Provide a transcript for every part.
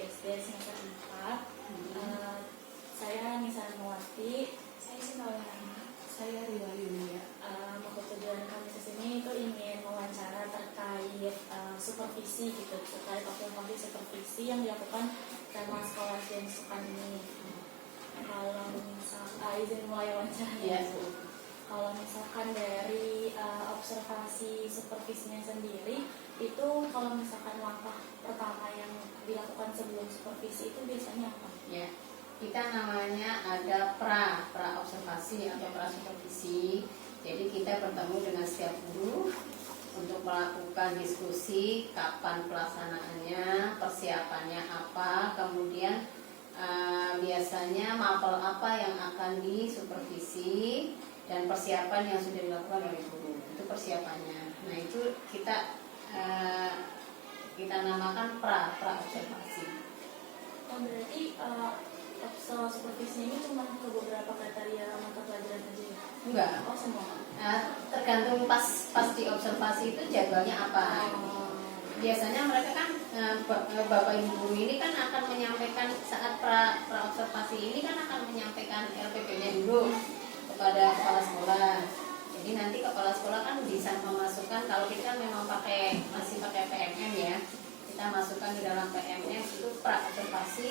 SD semester 4. Saya Nisa Rahmawati. Saya Sintaulana. Saya Ria Yulia. Maksud tujuan kami kesini itu ingin mewawancara terkait supervisi gitu, terkait observasi supervisi yang dilakukan dalam sekolah Jensukan ini. Kalau izin mulai wawancara. Yes. Kalau misalkan dari observasi supervisinya sendiri, itu kalau misalkan langkah pertama yang dilakukan sebelum supervisi itu biasanya apa? Ya, kita namanya ada pra observasi atau pra supervisi. Jadi kita bertemu dengan setiap guru untuk melakukan diskusi kapan pelaksanaannya, persiapannya apa, kemudian biasanya mapel apa yang akan disupervisi dan persiapan yang sudah dilakukan oleh guru. Itu persiapannya. Nah, itu kita namakan pra observasi. Oh, berarti supervisinya ini cuma ke beberapa kriteria mata pelajaran aja ya? Enggak. Oh, semua. Tergantung pas di observasi itu jadwalnya apa. Biasanya mereka kan Bapak Ibu guru ini kan akan menyampaikan saat pra observasi ini kan akan menyampaikan LPP-nya dulu kepada kepala sekolah. Jadi nanti kepala sekolah kan bisa memasukkan, kalau kita memang masih pakai PMM ya, kita masukkan di dalam PMM itu pra observasi.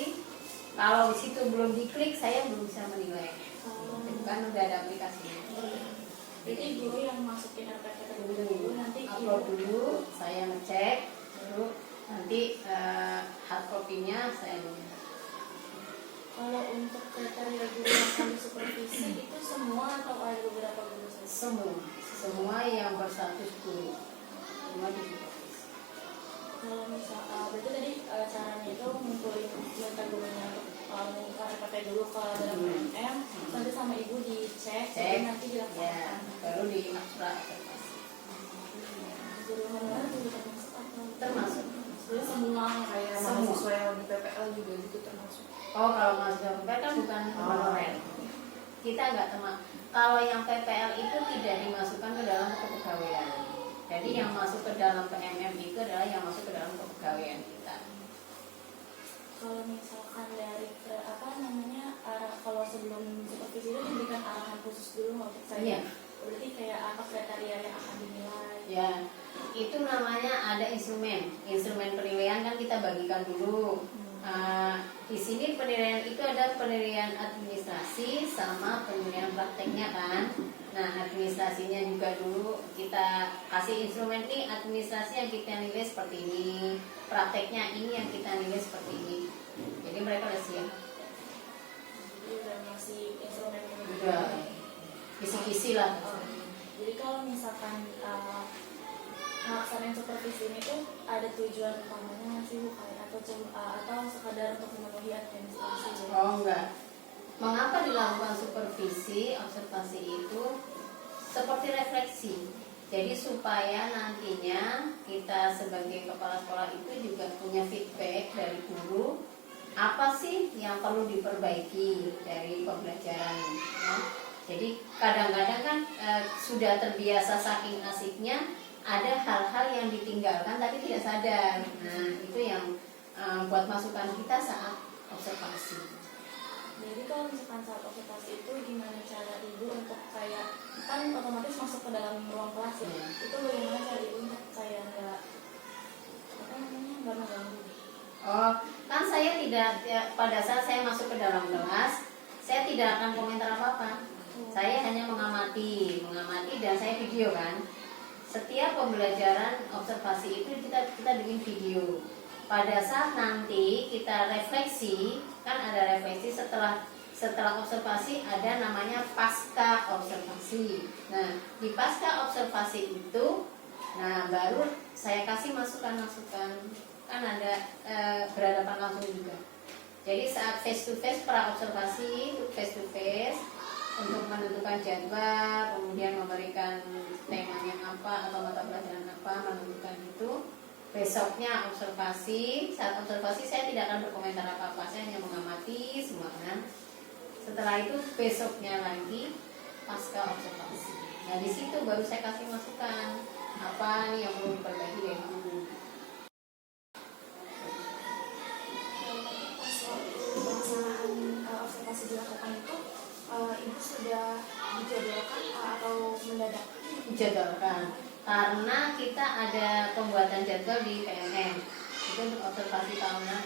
Kalau di situ belum diklik, saya belum bisa menilai. Itu kan udah ada aplikasinya. Jadi guru yang masukin RPP terlebih dahulu, nanti upload dulu, saya ngecek, lalu nanti hard copy-nya saya lihat. Kalau untuk kriteria guru yang kami supervisi itu semua atau ada beberapa guru saja? Semua yang berstatus guru, semua disupervisi. Kalau misal, berarti tadi caranya itu ngumpulin minta gurunya untuk mengumpulkan RPP dulu ke dalam PMM, nanti sama ibu dicek, jadi nanti dilakukan. Baru di pra observasi. Guru honorer juga termasuk atau? Termasuk. Jadi semua Kayak Semua. mahasiswa yang di PPL juga gitu termasuk. Oh, kalau mahasiswa PPL kan bukan honorer. Kita nggak termasuk. Kalau yang PPL itu tidak dimasukkan ke dalam kepegawaian. Jadi yang masuk ke dalam PMM itu adalah yang masuk ke dalam kepegawaian kita. Kalau misalkan dari kalau sebelum supervisi itu diberikan arahan khusus dulu nggak untuk saya? Iya. Berarti kayak apa kriteria yang akan dinilai? Ya, itu namanya ada instrumen penilaian kan kita bagikan dulu. Di sini penilaian itu ada penilaian administrasi sama penilaian prakteknya kan. Nah, administrasinya juga dulu kita kasih instrumen nih, administrasi yang kita nilai seperti ini, prakteknya ini yang kita nilai seperti ini. Jadi mereka udah siap. Jadi udah ngasih instrumen ini juga. Udah kisi-kisi lah. Jadi kalau misalkan melaksanakan supervisi ini tuh ada tujuan utamanya nggak sih Bu? Atau sekadar untuk memenuhi administrasi? Oh enggak. Mengapa dilakukan supervisi observasi itu seperti refleksi? Jadi supaya nantinya kita sebagai kepala sekolah itu juga punya feedback dari guru, apa sih yang perlu diperbaiki dari pembelajaran. Ya. Jadi kadang-kadang kan sudah terbiasa saking asiknya ada hal-hal yang ditinggalkan tapi tidak sadar. Nah, itu yang buat masukan kita saat observasi. Jadi kalau misalkan saat observasi itu gimana cara ibu untuk kayak kan otomatis masuk ke dalam ruang kelas ya? Itu bagaimana cara ibu untuk kayak nggak mengganggu? Oh, kan saya tidak pada saat saya masuk ke dalam kelas, saya tidak akan komentar apa-apa. Saya hanya mengamati dan saya video kan. Setiap pembelajaran observasi itu kita bikin video. Pada saat nanti kita refleksi, kan ada refleksi setelah observasi ada namanya pasca observasi. Nah, di pasca observasi itu, nah baru saya kasih masukan kan ada berhadapan langsung juga. Jadi saat face to face pra observasi itu face to face untuk menentukan jadwal, kemudian memberikan temanya apa atau mata pelajaran apa, menentukan itu. Besoknya observasi, saat observasi saya tidak akan berkomentar apa-apa, saya hanya mengamati semua kan. Setelah itu besoknya lagi pasca observasi. Nah di situ baru saya kasih masukan apa nih yang perlu diperbaiki dari guru. masih dilakukan itu ibu sudah dijadwalkan atau mendadak? Dijadwalkan karena kita ada pembuatan jadwal di PMM itu untuk observasi tahunan,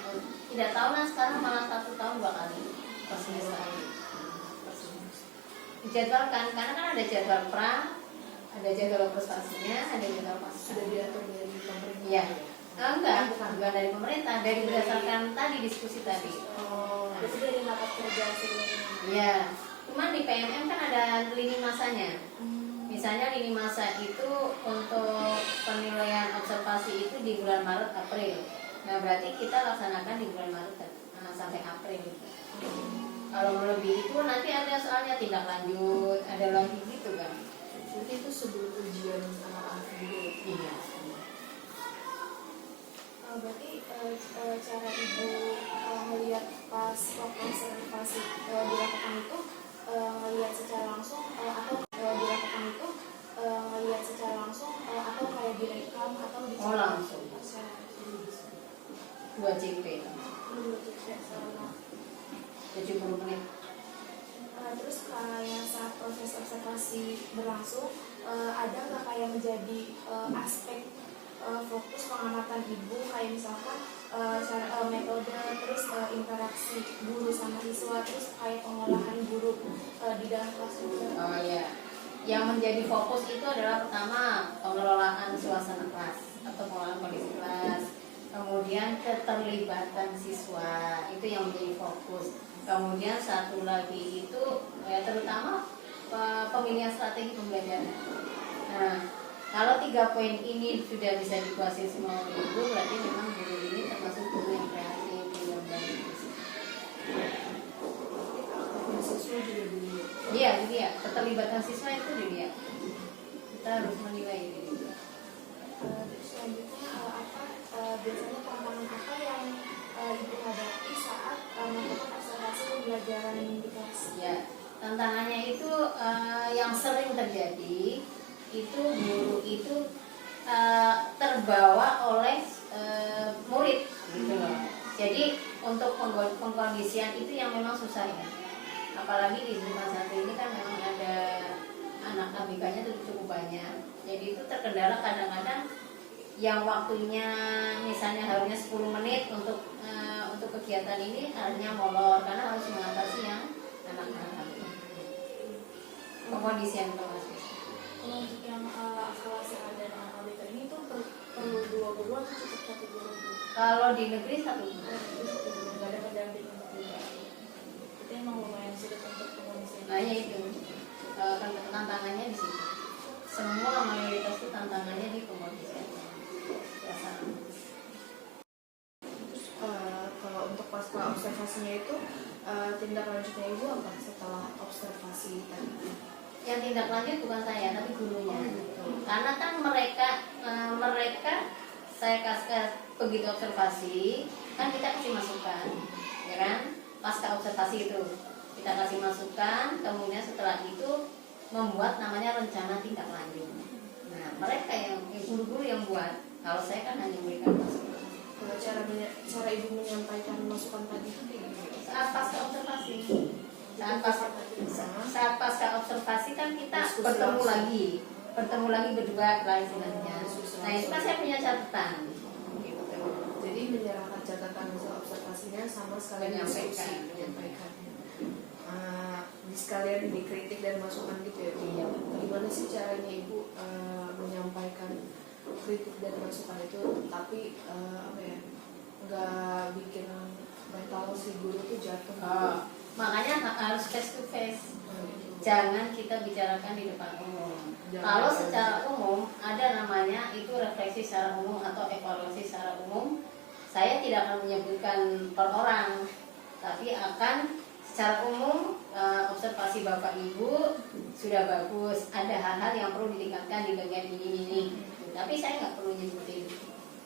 tidak tahunan sekarang malah 1 tahun 2 kali per semester. Dijadwalkan karena kan ada jadwal pra, ada jadwal observasinya, ada jadwal pasca. Sudah diatur dari pemerintah? Iya. Bukan dari pemerintah, dari berdasarkan tadi diskusi tadi. Oh, Berarti dari rapat kerja sebelumnya. Iya. Cuman di PMM kan ada lini masanya. Misalnya lini masa itu untuk penilaian observasi itu di bulan Maret April. Nah berarti kita laksanakan di bulan Maret sampai April. Kalau melebihi itu nanti ada soalnya tindak lanjut, ada lagi gitu kan. berarti itu sebelum ujian anak-anak juga ya? Iya. Berarti cara ibu melihat pas waktu observasi dilakukan itu melihat secara langsung atau dilakukan itu melihat secara langsung atau kayak direkam atau Oh langsung. 2 JP. 70 menit. Terus kayak saat proses observasi berlangsung ada nggak kayak menjadi aspek fokus pengamatan ibu kayak misalkan cara metode terus interaksi guru sama siswa terus kayak pengolahan guru di dalam kelas juga. Oh iya. Yang menjadi fokus itu adalah pertama pengelolaan suasana kelas atau pengelolaan kondisi kelas. Kemudian keterlibatan siswa itu yang menjadi fokus. Kemudian satu lagi itu ya terutama pemilihan strategi pembelajaran. Nah, kalau 3 poin ini sudah bisa dikuasai semua oleh ibu, berarti memang guru ini termasuk guru yang kreatif, yang baik. Siswa juga dilihat. Iya, dia keterlibatan siswa itu dilihat. Kita harus menilai ini. Terus selanjutnya biasanya tantangan apa yang ibu hadapi saat melakukan observasi pembelajaran di kelas? Ya, tantangannya itu yang sering terjadi itu guru itu terbawa oleh murid gitu loh. Jadi untuk pengkondisian itu yang memang susah ya. Apalagi di lingkungan satu ini kan memang ada anak ABK-nya itu cukup banyak. Jadi itu terkendala kadang-kadang yang waktunya misalnya harusnya 10 menit untuk kegiatan ini akhirnya molor karena harus mengatasi yang anak-anak. Pengkondisian itu Mas. Kalau untuk yang evaluasi ada dengan ABK ini tuh perlu 2 guru atau cukup 1 guru? Kalau di negeri 1 guru. Nggak ada pendamping untuk juga. Itu emang lumayan sulit untuk pengondisian. Nah ya itu tantangannya di situ. Semua mayoritas itu tantangannya di pengkondisian. Terus kalau untuk pasca observasinya itu tindak lanjutnya ibu apa setelah observasi tadi? Yang tindak lanjut bukan saya tapi gurunya. Karena kan mereka saya kasih begitu observasi kan kita kasih masukan, ya kan? Pasca observasi itu kita kasih masukan, kemudian setelah itu membuat namanya rencana tindak lanjut. Nah mereka yang guru-guru yang buat, kalau saya kan hanya memberikan masukan. Kalau cara ibu menyampaikan masukan tadi itu kayak gimana? Saat pasca observasi, saat pasca observasi kan kita Diskusi bertemu langsung. lagi berdua lah istilahnya. Nah itu kan saya punya catatan. Jadi menyerahkan catatan hasil observasinya sama sekalian menyampaikan. Sekalian dikritik dan masukan gitu ya. Iya. Gimana sih caranya ibu menyampaikan kritik dan masukan itu tapi apa ya nggak bikin mental si guru itu jatuh. Makanya harus face to face. Gitu. Jangan kita bicarakan di depan umum. Jangan Kalau depan secara umum ada namanya itu refleksi secara umum atau evaluasi secara umum. Saya tidak akan menyebutkan per orang, tapi akan secara umum observasi Bapak Ibu sudah bagus. Ada hal-hal yang perlu ditingkatkan di bagian ini. Tapi saya nggak perlu nyebutin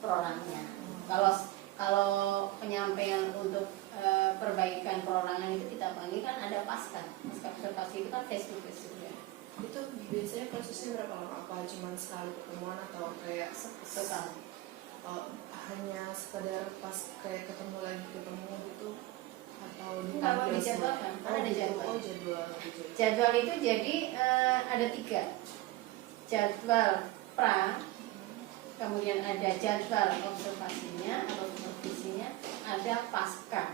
per orangnya. Kalau penyampaian untuk perbaikan perorangan itu kita panggil kan ada pasca observasi itu kan face to face juga. Itu biasanya prosesnya berapa lama? Apa cuma sekali pertemuan atau kayak Sekali. hanya sekedar pas kayak ketemu gitu atau Kalau dipanggil dijadwalkan, karena ada jadwal. Oh, jadwal. Jadwal itu jadi ada 3. Jadwal pra, kemudian ada jadwal observasinya atau supervisinya, ada pasca.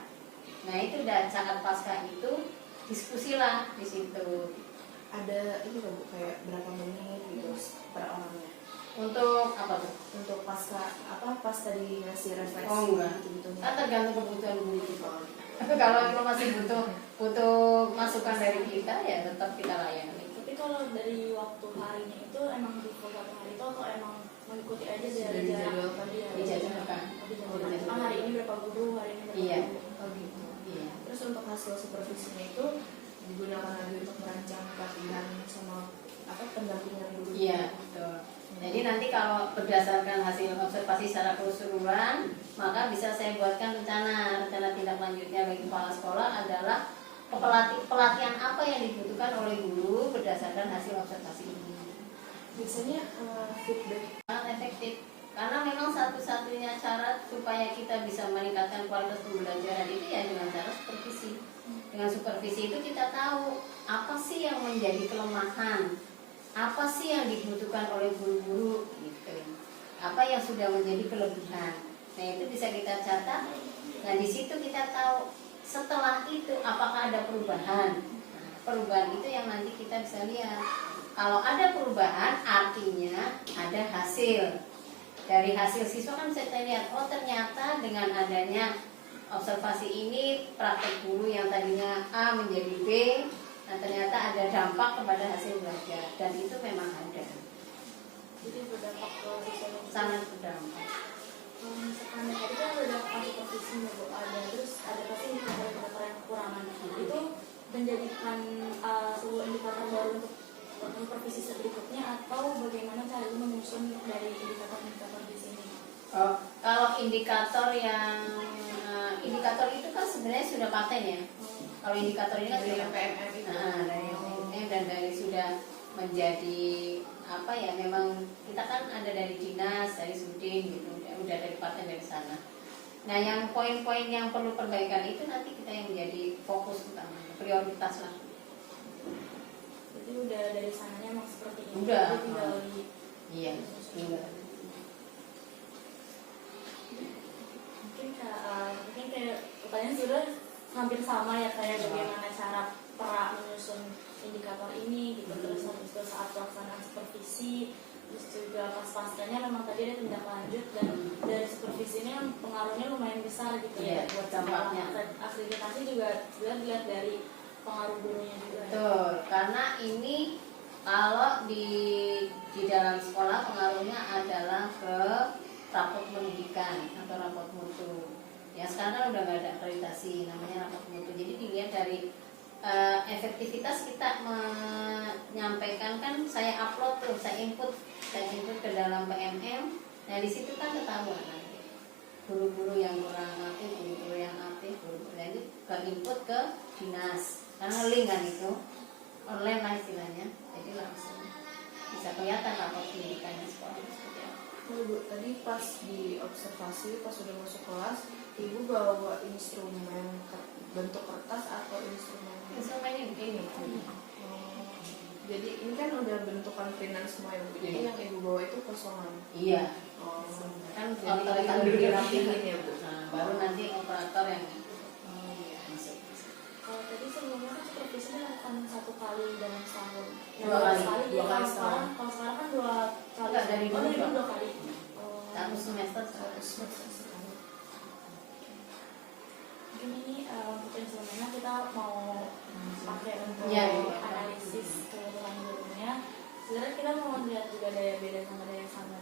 Nah itu saat pasca itu diskusilah di situ. Ada ini nggak Bu, kayak berapa menit gitu per orangnya? Untuk apa tuh? Untuk pasca pas tadi ngasih refleksi Oh enggak, gitu. kan tergantung kebutuhan guru kita. Kalau memang masih butuh masukan dari kita ya tetap kita layani. Tapi kalau dari waktu harinya itu emang di full satu hari itu atau emang mengikuti aja dari Sudah dijadwalkan, Iya, dijadwalkan. dijadwalkan. Ah, hari ini berapa guru, hari ini berapa Iya. guru. Oh gitu. Iya. Terus untuk hasil supervisinya itu digunakan lagi untuk merancang pelatihan sama pendampingan guru. Iya, betul. Jadi nanti kalau berdasarkan hasil observasi secara keseluruhan, maka bisa saya buatkan rencana tindak lanjutnya bagi kepala sekolah adalah pelatihan apa yang dibutuhkan oleh guru berdasarkan hasil observasi ini. Biasanya feedback Sangat efektif karena memang satu-satunya cara supaya kita bisa meningkatkan kualitas pembelajaran itu ya dengan cara supervisi. Dengan supervisi itu kita tahu apa sih yang menjadi kelemahan, apa sih yang dibutuhkan oleh guru-guru gitu, apa yang sudah menjadi kelebihan. Nah itu bisa kita catat. Nah di situ kita tahu setelah itu apakah ada perubahan. Nah, perubahan itu yang nanti kita bisa lihat. Kalau ada perubahan artinya ada hasil. Dari hasil siswa kan bisa kita lihat, oh ternyata dengan adanya observasi ini praktek guru yang tadinya A menjadi B. Nah ternyata ada dampak kepada hasil belajar dan itu memang ada. Jadi berdampak ke siswa. Sangat berdampak. Kalau misalkan tadi kan udah kasih posisi Bu, ada terus ada pasti indikator-indikator yang kekurangan. Itu menjadikan sebuah indikator baru untuk supervisi berikutnya atau bagaimana cara menyusun dari indikator-indikator di sini? Oh, kalau indikator indikator itu kan sebenarnya sudah paten ya. Kalau indikator ini kan dari sudah PMM itu. dari PMM dan dari sudah menjadi apa ya, memang kita kan ada dari dinas, dari sudin gitu, udah dari paten dari sana. Nah yang poin-poin yang perlu perbaikan itu nanti kita yang menjadi fokus utama, prioritas lah. Jadi udah dari sananya emang seperti ini. Udah. Jadi tinggal di Iya, tinggal. mungkin kayak pertanyaan sudah hampir sama ya, kayak bagaimana cara menyusun indikator ini gitu. Terus habis itu saat pelaksanaan supervisi, terus juga pas paskanya memang tadi ada tindak lanjut, dan dari supervisi ini kan pengaruhnya lumayan besar gitu Iya, ya buat dampaknya. akreditasi juga sebenarnya dilihat dari pengaruh gurunya juga. Betul, karena ini kalau di dalam sekolah pengaruhnya adalah ke raport pendidikan atau raport mutu. Ya sekarang kan udah nggak ada akreditasi, namanya raport mutu. Jadi dilihat dari efektivitas kita menyampaikan, kan saya upload tuh, saya input ke dalam PMM. Nah di situ kan ketahuan nanti guru-guru yang kurang aktif, guru-guru yang aktif, guru-guru ini ke input ke dinas. Karena link kan itu online lah istilahnya, jadi langsung bisa kelihatan raport pendidikannya sekolah seperti apa. Oh, Bu, tadi pas di observasi pas sudah masuk kelas, Ibu bawa instrumen bentuk kertas atau instrumen Instrumennya begini. Oh, jadi ini kan udah bentukan printan semua ya, Bu. Jadi Iya. yang Ibu bawa itu kosongan. Iya. Oh, Kan jadi otoritas udah dulu dirapihin ya, Bu. Nah, baru nanti operator yang Oh iya. masuk. Kalau tadi sebelumnya kan supervisi dilakukan 1 kali dalam setahun. Dua kali. Dua kali setahun. Kalau sekarang kan 2 kali. Enggak, dari dulu, dulu Pak. 2 kali. Oh. Satu semester Satu semester sekali. Mungkin ini untuk instrumennya kita mau pakai untuk Iya, iya. analisis keseluruhan gurunya. Sebenarnya kita mau lihat juga daya beda sama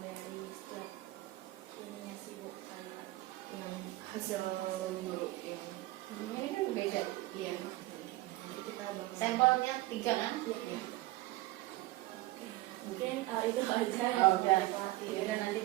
dari setiap ininya sih Bu, kayak Yang hasil guru yang ini kan beda. iya. Jadi kita bakal Sampelnya 3 kan? mungkin itu aja Oh, udah. yang Ya udah nanti